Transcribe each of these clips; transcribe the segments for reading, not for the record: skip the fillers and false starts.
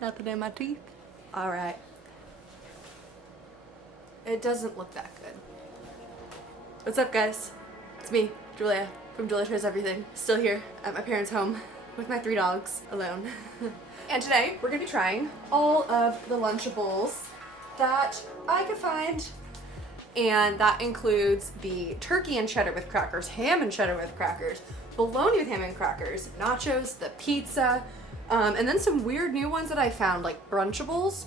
Nothing in my teeth. All right. It doesn't look that good. What's up, guys? It's me, Julia, from Delish Everything. Still here at my parents' home with my 3 dogs alone. And today we're gonna be trying all of the Lunchables that I could find. And that includes the turkey and cheddar with crackers, ham and cheddar with crackers, bologna with ham and crackers, nachos, the pizza, and then some weird new ones that I found, like Brunchables.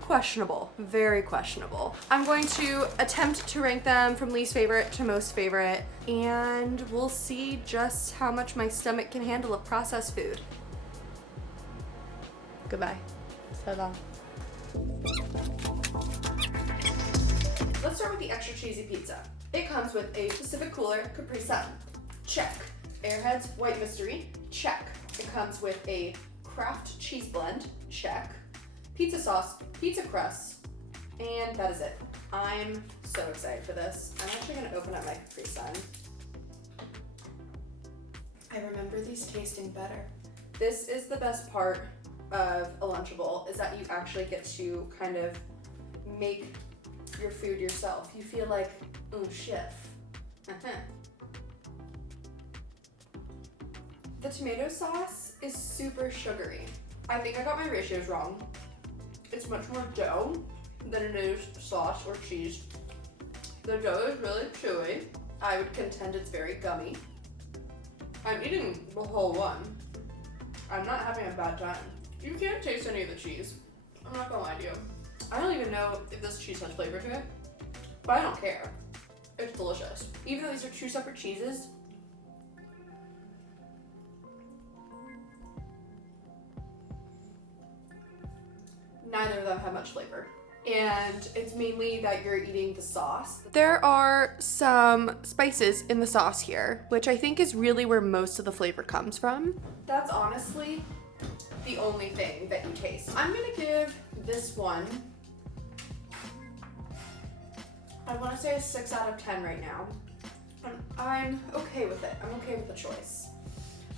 Questionable, very questionable. I'm going to attempt to rank them from least favorite to most favorite, and we'll see just how much my stomach can handle of processed food. Goodbye. So long. Let's start with the extra cheesy pizza. It comes with a Pacific Cooler Capri Sun. Check. Airheads White Mystery. Check. It comes with a Kraft cheese blend. Check. Pizza sauce, pizza crust, and that is it. I'm so excited for this. I'm actually gonna open up my Capri Sun. I remember these tasting better. This is the best part of a Lunchable, is that you actually get to kind of make your food yourself. You feel like, ooh, chef. The tomato sauce is super sugary. I think I got my ratios wrong. It's much more dough than it is sauce or cheese. The dough is really chewy. I would contend it's very gummy. I'm eating the whole one. I'm not having a bad time. You can't taste any of the cheese. I'm not gonna lie to you. I don't even know if this cheese has flavor to it, but I don't care. It's delicious. Even though these are 2 separate cheeses, neither of them have much flavor. And it's mainly that you're eating the sauce. There are some spices in the sauce here, which I think is really where most of the flavor comes from. That's honestly the only thing that you taste. I'm gonna give this one, I wanna say a 6 out of 10 right now. And I'm okay with it. I'm okay with the choice.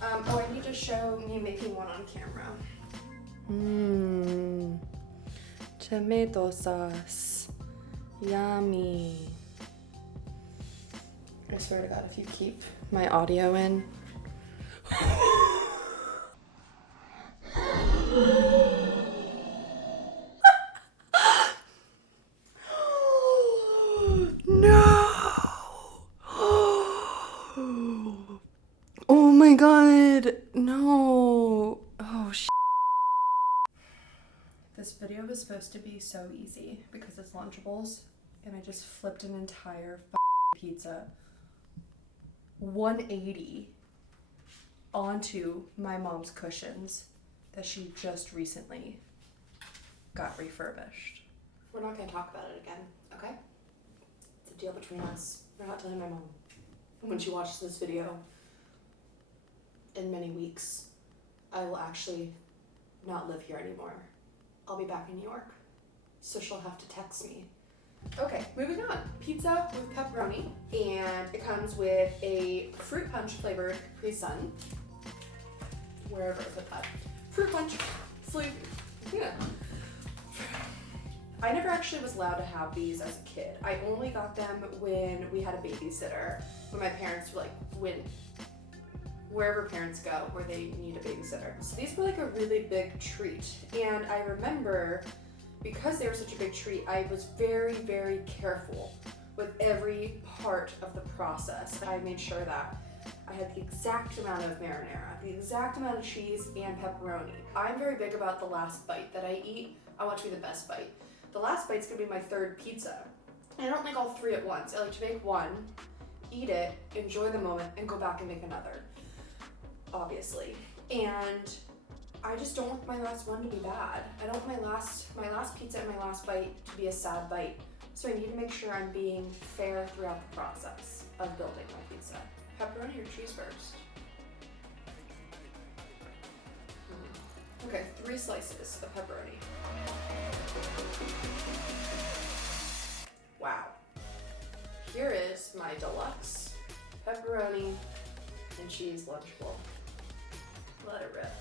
Oh, I need to show me making one on camera. Tomato sauce. Yummy. I swear to God, if you keep my audio in. No! Oh my God, no. Oh, This video was supposed to be so easy because it's Lunchables, and I just flipped an entire pizza 180 onto my mom's cushions that she just recently got refurbished. We're not gonna talk about it again, okay? It's a deal between us. We're not telling my mom. When she watches this video in many weeks, I will actually not live here anymore. I'll be back in New York, so she'll have to text me. Okay, moving on. Pizza with pepperoni, and it comes with a fruit punch flavored Capri Sun. Wherever I put that. Fruit punch flavor. Yeah. I never actually was allowed to have these as a kid. I only got them when we had a babysitter, when my parents were wherever parents go where they need a babysitter. So these were like a really big treat. And I remember, because they were such a big treat, I was very, very careful with every part of the process. I made sure that I had the exact amount of marinara, the exact amount of cheese and pepperoni. I'm very big about the last bite that I eat. I want to be the best bite. The last bite's gonna be my 3rd pizza. And I don't make all 3 at once. I like to make one, eat it, enjoy the moment, and go back and make another. Obviously. And I just don't want my last one to be bad. I don't want my last pizza and my last bite to be a sad bite. So I need to make sure I'm being fair throughout the process of building my pizza. Pepperoni or cheese first? Okay, 3 slices of pepperoni. Wow. Here is my deluxe pepperoni and cheese Lunchable. Let it rip.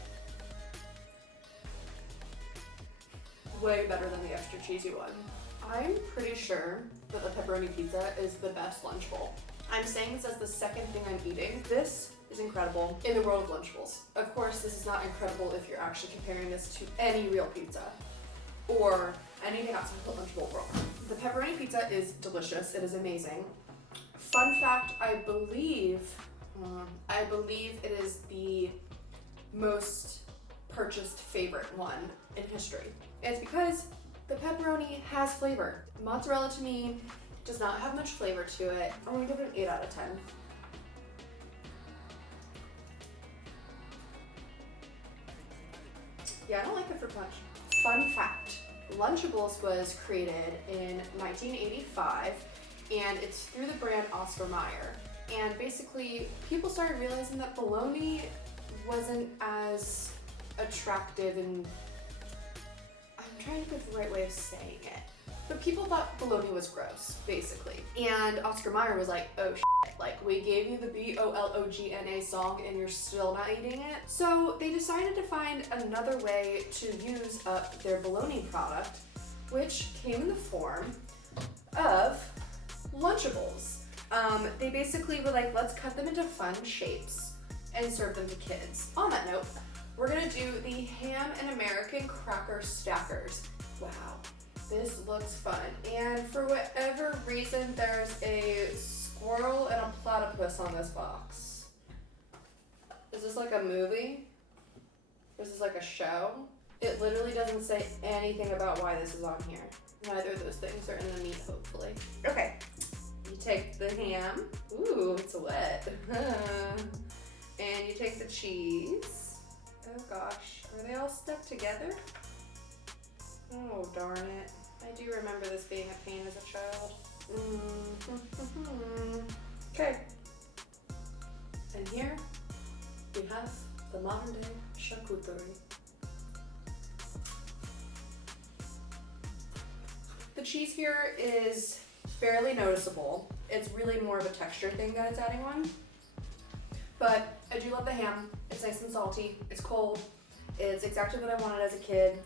way better than the extra cheesy one. I'm pretty sure that the pepperoni pizza is the best Lunchable. I'm saying this as the second thing I'm eating. This is incredible in the world of Lunchables. Of course, this is not incredible if you're actually comparing this to any real pizza or anything outside of the Lunchable world. The pepperoni pizza is delicious. It is amazing. Fun fact, I believe it is the most purchased favorite one in history. And it's because the pepperoni has flavor. Mozzarella to me does not have much flavor to it. I'm gonna give it an 8 out of 10. Yeah, I don't like the fruit punch. Fun fact, Lunchables was created in 1985 and it's through the brand Oscar Mayer. And basically, people started realizing that bologna wasn't as attractive, and I'm trying to think of the right way of saying it. But people thought bologna was gross, basically. And Oscar Mayer was like, oh shit, like we gave you the BOLOGNA song and you're still not eating it. So they decided to find another way to use their bologna product, which came in the form of Lunchables. They basically were like, let's cut them into fun shapes and serve them to kids. On that note, we're gonna do the Ham and American Cracker Stackers. Wow, this looks fun. And for whatever reason, there's a squirrel and a platypus on this box. Is this like a movie? Is this like a show? It literally doesn't say anything about why this is on here. Neither of those things are in the meat, hopefully. Okay. You take the ham. Ooh, it's wet. And you take the cheese. Oh gosh, are they all stuck together? Oh darn it. I do remember this being a pain as a child. Okay. And here we have the modern day charcuterie. The cheese here is barely noticeable. It's really more of a texture thing that it's adding on. But I do love the ham. It's nice and salty. It's cold. It's exactly what I wanted as a kid.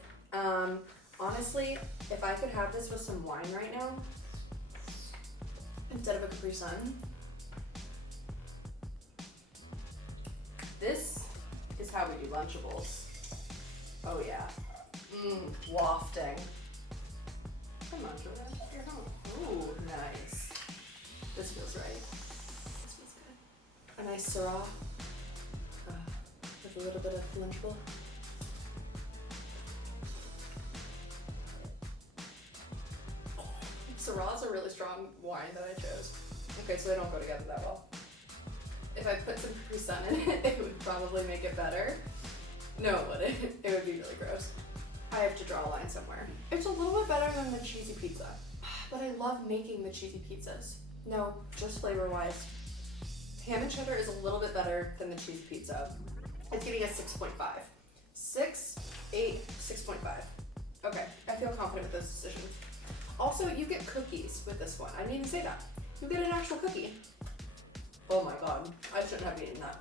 Honestly, if I could have this with some wine right now, instead of a Capri Sun, this is how we do Lunchables. Oh yeah. Wafting. Come on, Jordan. You're home. Ooh, nice. This feels right. This feels good. A nice Syrah with a little bit of Lunchable. Syrah is a really strong wine that I chose. Okay, so they don't go together that well. If I put some Capri Sun in it, it would probably make it better. No, it wouldn't. It would be really gross. I have to draw a line somewhere. It's a little bit better than the cheesy pizza, but I love making the cheesy pizzas. No, just flavor-wise. Ham and cheddar is a little bit better than the cheesy pizza. It's getting a 6.5. 6, 8, 6.5. Okay, I feel confident with those decisions. Also, you get cookies with this one. I didn't even say that. You get an actual cookie. Oh my god, I shouldn't have eaten that.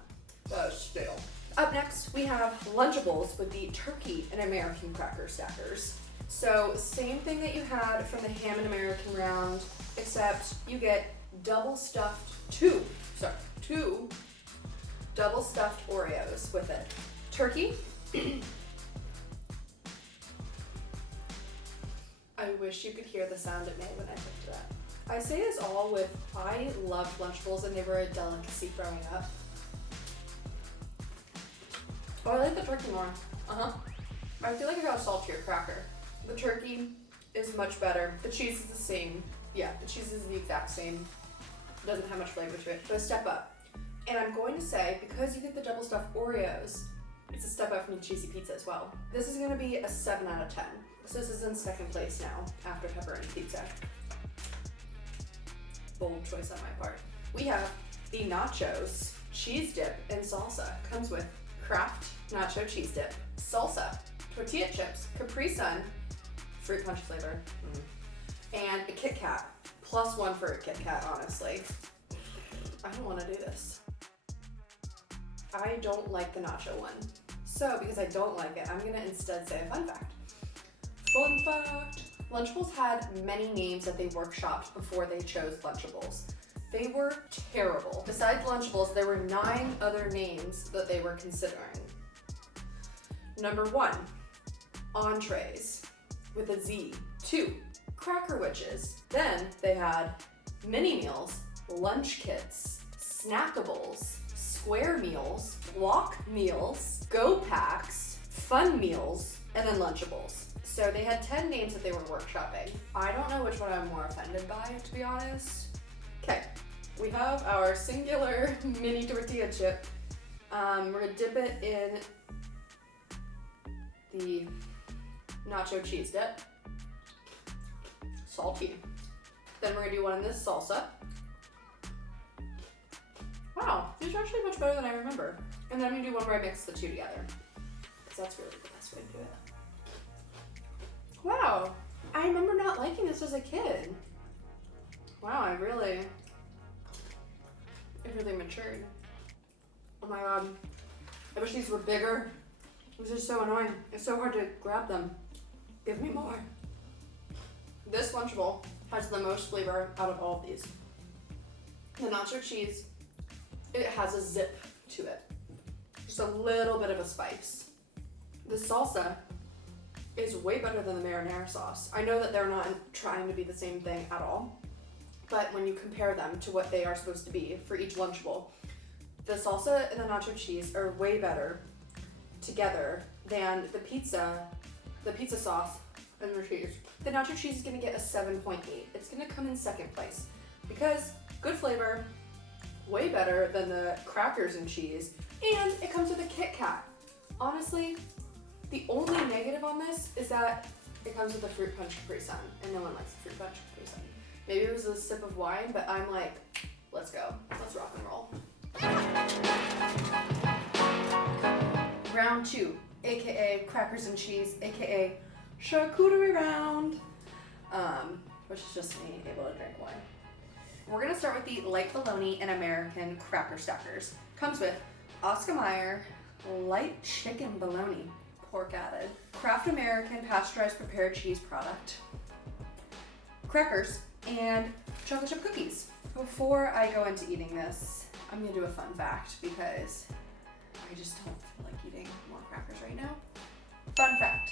That is stale. Up next, we have Lunchables with the Turkey and American Cracker Stackers. So, same thing that you had from the Ham and American round, except you get two double stuffed Oreos with it. Turkey. I wish you could hear the sound it made when I picked it up. I say this all with, I loved Lunchables and they were a delicacy growing up. Oh, I like the turkey more. I feel like I got a saltier cracker. The turkey is much better. The cheese is the same. Yeah, the cheese is the exact same. It doesn't have much flavor to it, but a step up. And I'm going to say, because you get the double stuffed Oreos, it's a step up from the cheesy pizza as well. This is gonna be a 7 out of 10. So this is in second place now, after pepperoni pizza. Bold choice on my part. We have the nachos, cheese dip, and salsa. Comes with Kraft nacho cheese dip, salsa, tortilla chips, Capri Sun, fruit punch flavor, and a Kit Kat. +1 for a Kit Kat, honestly. I don't want to do this. I don't like the nacho one. So because I don't like it, I'm gonna instead say a fun fact. Fun fact, Lunchables had many names that they workshopped before they chose Lunchables. They were terrible. Besides Lunchables, there were 9 other names that they were considering. Number 1, entrees with a Z. 2, cracker witches. Then they had mini meals, lunch kits, snackables, square meals, block meals, go packs, fun meals, and then Lunchables. So they had 10 names that they were workshopping. I don't know which one I'm more offended by, to be honest. Okay, we have our singular mini tortilla chip. We're gonna dip it in the nacho cheese dip. Salty. Then we're gonna do one in this salsa. Wow, these are actually much better than I remember. And then I'm gonna do one where I mix the two together, because that's really the best way to do it. Wow, I remember not liking this as a kid. Wow, it really matured. Oh my god, I wish these were bigger. This is so annoying. It's so hard to grab them. Give me more. This Lunchable has the most flavor out of all of these. The nacho cheese, it has a zip to it. Just a little bit of a spice. The salsa is way better than the marinara sauce. I know that they're not trying to be the same thing at all, but when you compare them to what they are supposed to be for each Lunchable, the salsa and the nacho cheese are way better together than the pizza sauce and the cheese. The nacho cheese is gonna get a 7.8. It's gonna come in second place because good flavor, way better than the crackers and cheese, and it comes with a Kit Kat. Honestly, the only negative on this is that it comes with a fruit punch Capri Sun, and no one likes the fruit punch Capri Sun. Maybe it was a sip of wine, but I'm like, let's go. Let's rock and roll. Round 2, aka crackers and cheese, aka charcuterie round, which is just me able to drink wine. We're gonna start with the light bologna and American cracker stackers. Comes with Oscar Mayer light chicken bologna, pork added, Kraft American pasteurized prepared cheese product, crackers, and chocolate chip cookies. Before I go into eating this, I'm gonna do a fun fact because I just don't feel like eating more crackers right now. Fun fact.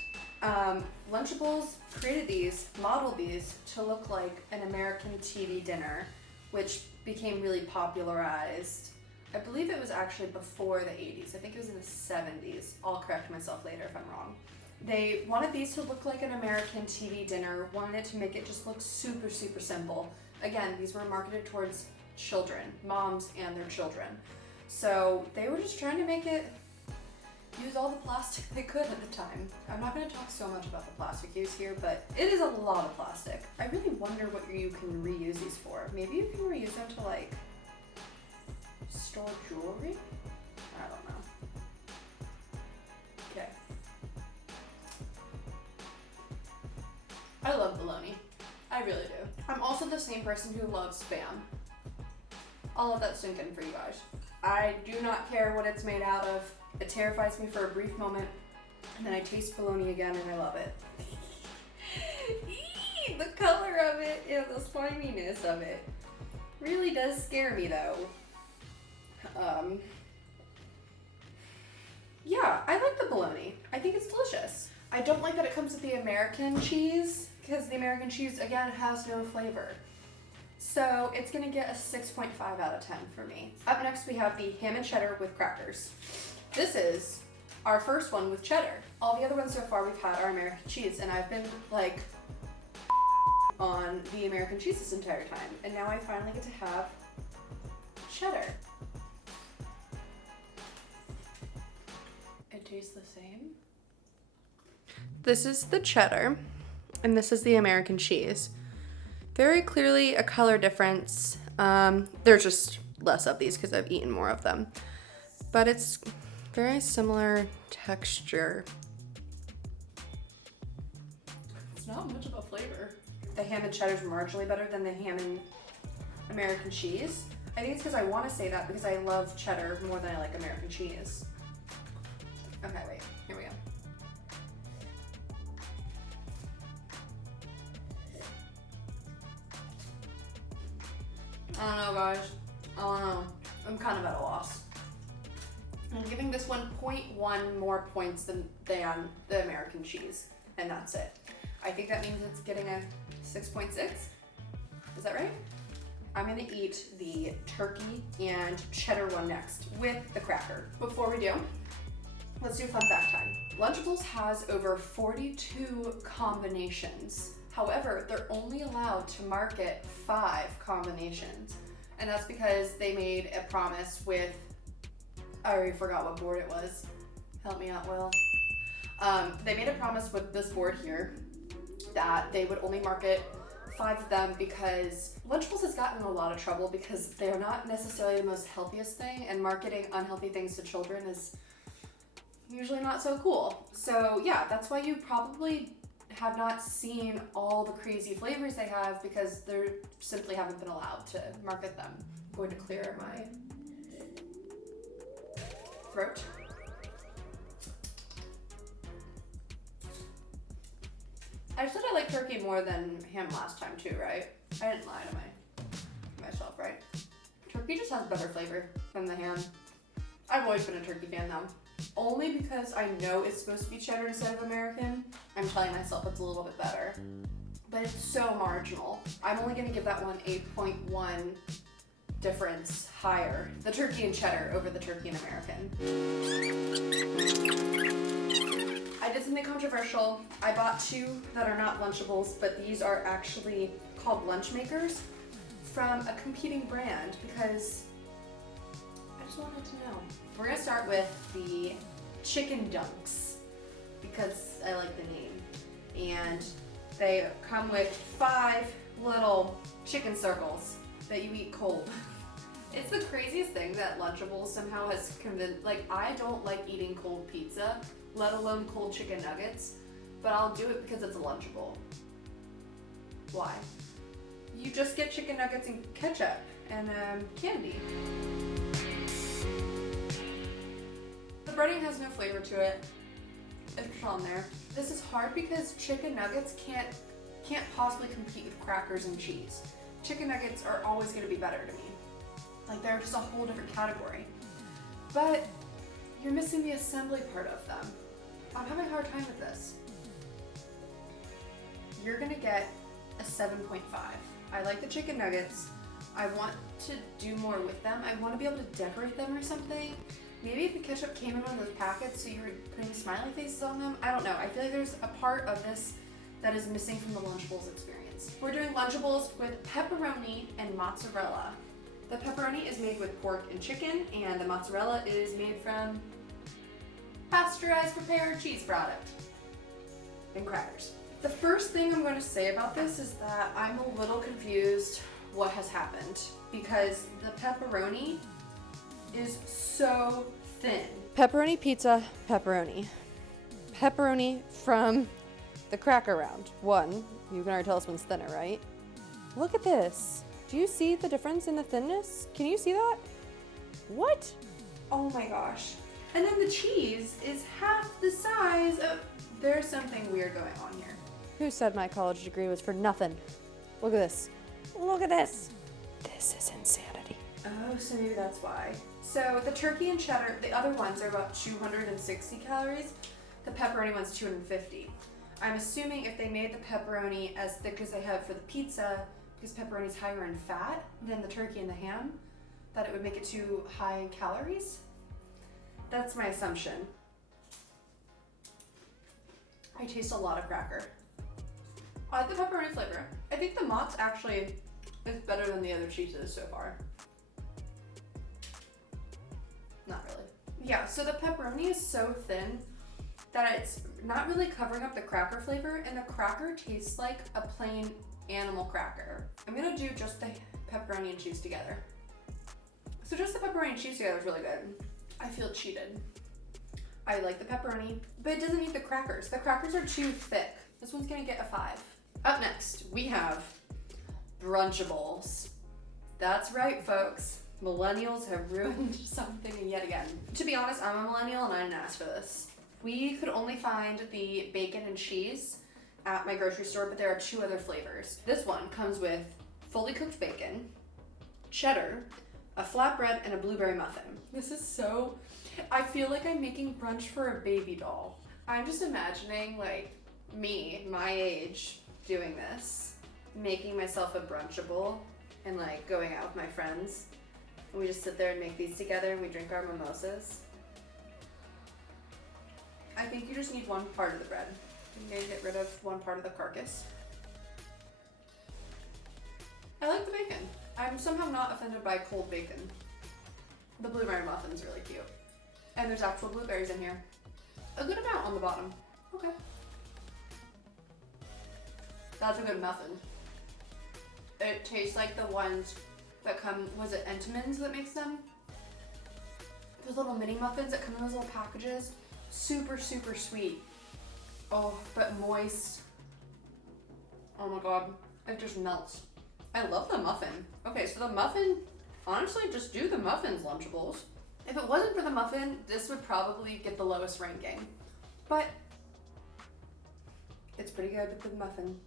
Lunchables created these, modeled these to look like an American TV dinner, which became really popularized. I believe it was actually before the 80s. I think it was in the 70s. I'll correct myself later if I'm wrong. They wanted these to look like an American TV dinner, wanted it to make it just look super, super simple. Again, these were marketed towards children, moms and their children. So they were just trying to make it use all the plastic they could at the time. I'm not going to talk so much about the plastic use here, but it is a lot of plastic. I really wonder what you can reuse these for. Maybe you can reuse them to like store jewelry? I don't know. Okay. I love bologna. I really do. I'm also the same person who loves Spam. I'll let that sink in for you guys. I do not care what it's made out of. It terrifies me for a brief moment, and then I taste bologna again and I love it. Eee, the color of it and the sliminess of it really does scare me though. Yeah, I like the bologna. I think it's delicious. I don't like that it comes with the American cheese because the American cheese, again, has no flavor. So it's gonna get a 6.5 out of 10 for me. Up next, we have the ham and cheddar with crackers. This is our first one with cheddar. All the other ones so far we've had are American cheese, and I've been like on the American cheese this entire time. And now I finally get to have cheddar. It tastes the same. This is the cheddar, and this is the American cheese. Very clearly a color difference. There's just less of these because I've eaten more of them. But it's very similar texture. It's not much of a flavor. The ham and cheddar is marginally better than the ham and American cheese. I think it's because I want to say that because I love cheddar more than I like American cheese. Okay, wait, here we go. I don't know, guys. I don't know. I'm kind of at a loss. I'm giving this one 0.1 more points than the American cheese, and that's it. I think that means it's getting a 6.6. Is that right? I'm gonna eat the turkey and cheddar one next with the cracker. Before we do, let's do fun fact time. Lunchables has over 42 combinations. However, they're only allowed to market 5 combinations. And that's because they made a promise with, I already forgot what board it was. Help me out, Will. They made a promise with this board here that they would only market 5 of them because Lunchables has gotten in a lot of trouble because they're not necessarily the most healthiest thing, and marketing unhealthy things to children is usually not so cool. So yeah, that's why you probably have not seen all the crazy flavors they have, because they simply haven't been allowed to market them. I'm going to clear my throat. I said I like turkey more than ham last time too, right? I didn't lie to myself, right? Turkey just has better flavor than the ham. I've always been a turkey fan though. Only because I know it's supposed to be cheddar instead of American, I'm telling myself it's a little bit better. But it's so marginal. I'm only gonna give that one a 0.1 difference higher. The turkey and cheddar over the turkey and American. I did something controversial. I bought 2 that are not Lunchables, but these are actually called lunch makers from a competing brand because I just wanted to know. We're gonna start with the chicken dunks because I like the name. And they come with 5 little chicken circles that you eat cold. It's the craziest thing that Lunchables somehow has convinced, like, I don't like eating cold pizza, let alone cold chicken nuggets, but I'll do it because it's a Lunchable. Why? You just get chicken nuggets and ketchup and candy. The breading has no flavor to it. It's on there. This is hard because chicken nuggets can't possibly compete with crackers and cheese. Chicken nuggets are always going to be better to me. Like, they're just a whole different category. But you're missing the assembly part of them. I'm having a hard time with this. You're gonna get a 7.5. I like the chicken nuggets. I want to do more with them. I want to be able to decorate them or something. Maybe if the ketchup came in one of those packets so you were putting smiley faces on them. I don't know. I feel like there's a part of this that is missing from the Lunchables experience. We're doing Lunchables with pepperoni and mozzarella. The pepperoni is made with pork and chicken, and the mozzarella is made from pasteurized prepared cheese product and crackers. The first thing I'm going to say about this is that I'm a little confused what has happened because the pepperoni is so thin. Pepperoni pizza, pepperoni. Pepperoni from the Cracker Round. One, you can already tell this one's thinner, right? Look at this. Do you see the difference in the thinness? Can you see that? What? Oh my gosh. And then the cheese is half the size of... There's something weird going on here. Who said my college degree was for nothing? Look at this. Look at this. This is insanity. Oh, so maybe that's why. So the turkey and cheddar, the other ones are about 260 calories. The pepperoni one's 250. I'm assuming if they made the pepperoni as thick as they have for the pizza, because pepperoni's higher in fat than the turkey and the ham, that it would make it too high in calories. That's my assumption. I taste a lot of cracker. I like the pepperoni flavor. I think the mozz actually is better than the other cheeses so far. Not really. Yeah, so the pepperoni is so thin that it's not really covering up the cracker flavor, and the cracker tastes like a plain animal cracker. I'm gonna do just the pepperoni and cheese together. So just the pepperoni and cheese together is really good. I feel cheated. I like the pepperoni, but it doesn't need the crackers. The crackers are too thick. This one's gonna get a 5. Up next, we have Brunchables. That's right, folks. Millennials have ruined something yet again. To be honest, I'm a millennial and I didn't ask for this. We could only find the bacon and cheese at my grocery store, but there are 2 other flavors. This one comes with fully cooked bacon, cheddar, a flatbread, and a blueberry muffin. This is so, I feel like I'm making brunch for a baby doll. I'm just imagining like me, my age, doing this, making myself a Brunchable and like going out with my friends. And we just sit there and make these together and we drink our mimosas. I think you just need one part of the bread. I'm gonna get rid of one part of the carcass. I like the bacon. I'm somehow not offended by cold bacon. The blueberry muffin's really cute. And there's actual blueberries in here. A good amount on the bottom. Okay. That's a good muffin. It tastes like the ones that come, was it Entenmann's that makes them? Those little mini muffins that come in those little packages. Super, super sweet. Oh, but moist. Oh my god, it just melts. I love the muffin. Okay, so the muffin, honestly, just do the muffins, Lunchables. If it wasn't for the muffin, this would probably get the lowest ranking. But it's pretty good with the muffin.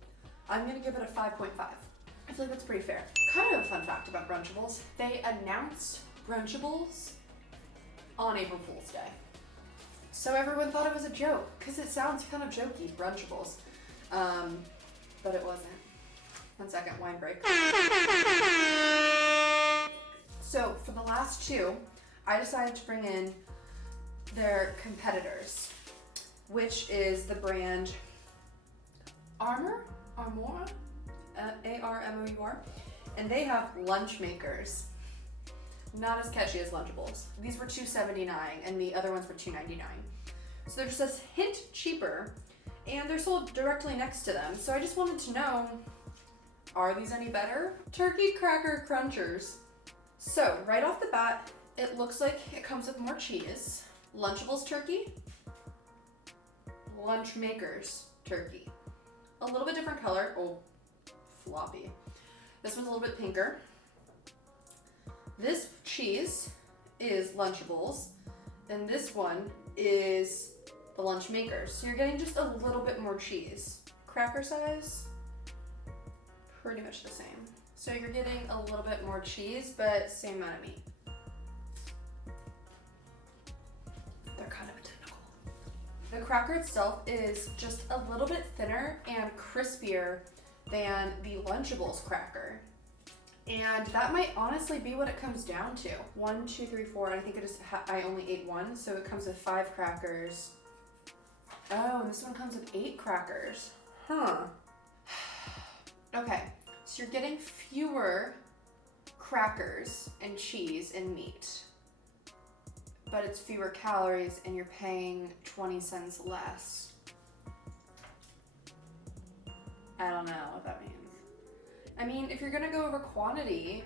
I'm gonna give it a 5.5. I feel like that's pretty fair. Kind of a fun fact about Brunchables. They announced Brunchables on April Fool's Day. So everyone thought it was a joke, because it sounds kind of jokey, Brunchables. But it wasn't. 1 second, wine break. So for the last two, I decided to bring in their competitors, which is the brand Armour, A-R-M-O-U-R, and they have lunch makers. Not as catchy as Lunchables. These were $2.79 and the other ones were $2.99. So they're just a hint cheaper and they're sold directly next to them. So I just wanted to know, are these any better? Turkey cracker crunchers. So right off the bat, it looks like it comes with more cheese. Lunchables turkey, Lunch Makers turkey. A little bit different color. Oh, floppy. This one's a little bit pinker. This cheese is Lunchables, and this one is the Lunch Makers. So you're getting just a little bit more cheese. Cracker size, pretty much the same. So you're getting a little bit more cheese, but same amount of meat. They're kind of identical. The cracker itself is just a little bit thinner and crispier than the Lunchables cracker. And that might honestly be what it comes down to. 1, 2, 3, 4, I think I only ate one, so it comes with 5 crackers. Oh, and this one comes with 8 crackers. Huh. Okay, so you're getting fewer crackers and cheese and meat, but it's fewer calories and you're paying 20 cents less. I don't know what that means. I mean, if you're gonna go over quantity,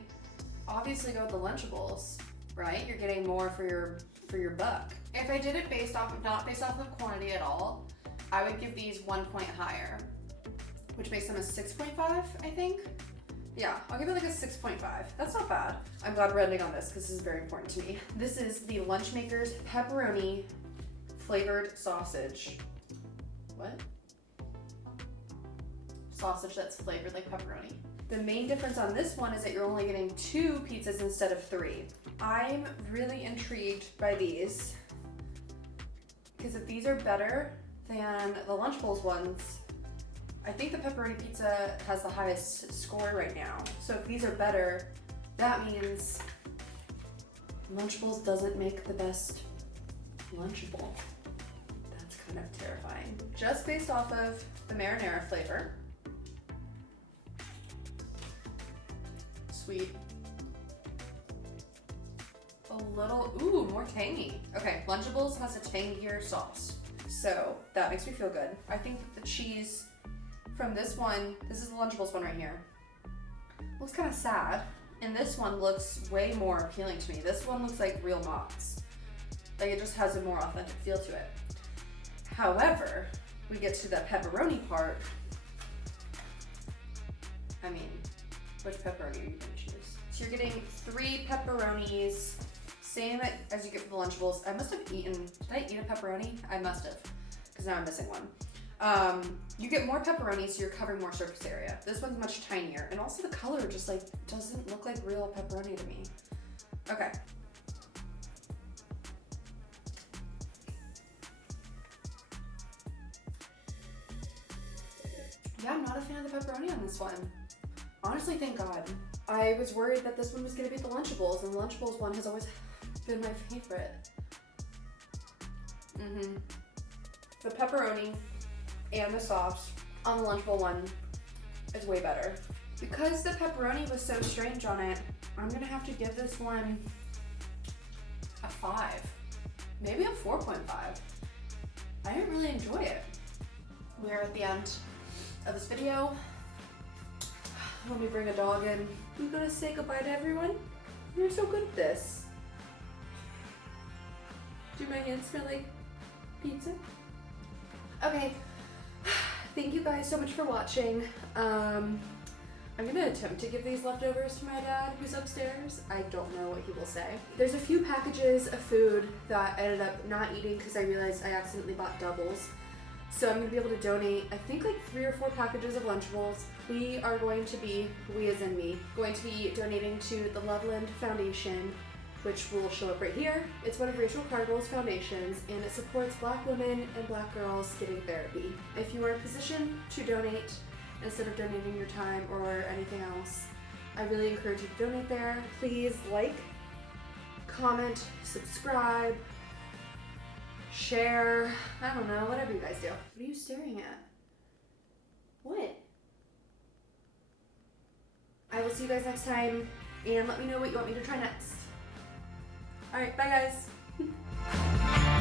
obviously go with the Lunchables, right? You're getting more for your buck. If I did it not based off of quantity at all, I would give these 1 point higher, which makes them a 6.5, I think. Yeah, I'll give it like a 6.5. That's not bad. I'm glad we're ending on this because this is very important to me. This is the Lunch Makers Pepperoni flavored sausage. What? Sausage that's flavored like pepperoni. The main difference on this one is that you're only getting 2 pizzas instead of 3. I'm really intrigued by these because if these are better than the Lunchables ones, I think the pepperoni pizza has the highest score right now. So if these are better, that means Lunchables doesn't make the best Lunchable. That's kind of terrifying. Just based off of the marinara flavor. Sweet. A little, ooh, more tangy. Okay, Lunchables has a tangier sauce. So that makes me feel good. I think the cheese from this one, this is the Lunchables one right here, looks kind of sad. And this one looks way more appealing to me. This one looks like real mozz. Like it just has a more authentic feel to it. However, we get to the pepperoni part. I mean, which pepperoni are you gonna choose? So you're getting 3 pepperonis, same as you get for the Lunchables. I must have eaten, did I eat a pepperoni? I must have, because now I'm missing one. You get more pepperoni, so you're covering more surface area. This one's much tinier, and also the color just like doesn't look like real pepperoni to me. Okay. Yeah, I'm not a fan of the pepperoni on this one. Honestly, thank God. I was worried that this one was gonna be the Lunchables, and the Lunchables one has always been my favorite. The pepperoni and the sauce on the Lunchable one is way better. Because the pepperoni was so strange on it, I'm gonna have to give this one a 5. Maybe a 4.5. I didn't really enjoy it. We're at the end of this video. Let me bring a dog in. I'm gonna say goodbye to everyone. You're so good at this. Do my hands smell like pizza? Okay. Thank you guys so much for watching. I'm gonna attempt to give these leftovers to my dad who's upstairs. I don't know what he will say. There's a few packages of food that I ended up not eating because I realized I accidentally bought doubles. So I'm gonna be able to donate, I think like 3 or 4 packages of Lunchables. We are going to be, we as in me, going to be donating to the Loveland Foundation, which will show up right here. It's one of Rachel Cargill's foundations, and it supports Black women and Black girls getting therapy. If you are in a position to donate, instead of donating your time or anything else, I really encourage you to donate there. Please like, comment, subscribe, share, I don't know, whatever you guys do. What are you staring at? What? I will see you guys next time, and let me know what you want me to try next. Alright, bye guys.